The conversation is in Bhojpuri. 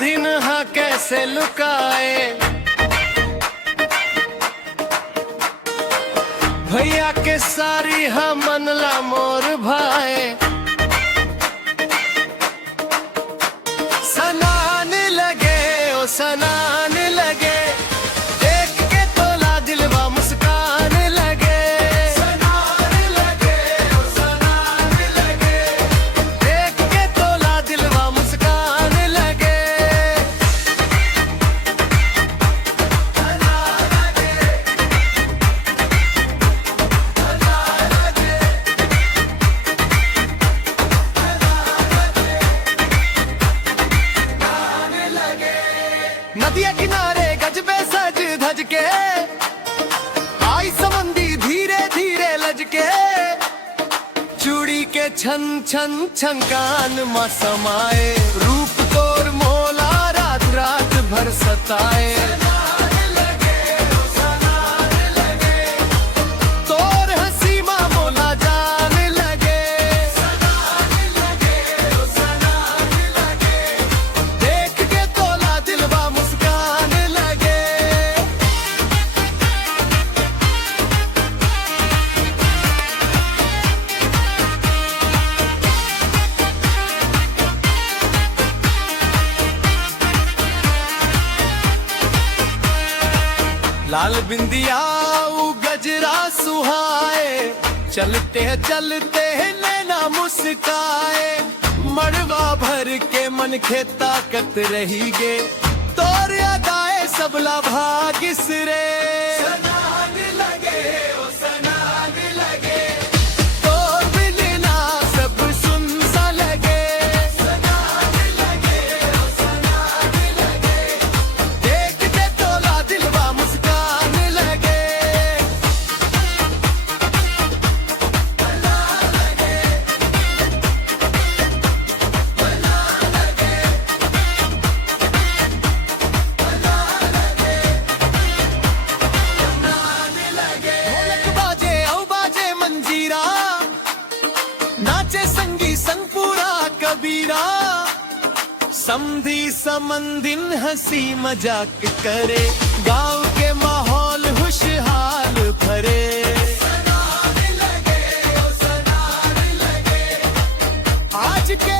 दिन हाँ कैसे लुकाए। भैया के सारी हाँ मनला मोर भाए। सनान लगे ओ सनान लगे, देख के तोला दिलवा मुस्कान लगे। सनान लगे ओ सनान लगे, देख के तोला दिलवा मुस्कान लगे। नदिया किनारे गजबे सज धज के, आई समंदी धीरे धीरे लज के। चूड़ी के छन छन छनकान मा समाए, रूप तोर मोला रात रात भर सताए। तोर हंसी मा मोला जान लगे। देख के तोला दिलवा मुस्कान लगे। लाल बिंदिया ऊ गजरा सुहाए, चलते हैं नैना मुस्काए। मड़वा भर के मन के ताकत रही गे, तोर अदाए सबला भागिस रे। सनान लगे ओ सनान लगे, तोर बिना सब सुन सा लगे। सनान लगे ओ सनान लगे, देख के तोला दिलवा मुस्कान लगे। ढोलक बाजे औ बाजे मंजीरा, नाचे संगी संग पूरा कबीरा। समधी समंदिन हंसी मजाक करे, गांव के माहौल खुशहाल भरे। सनान लगे ओ सनान लगे, आज के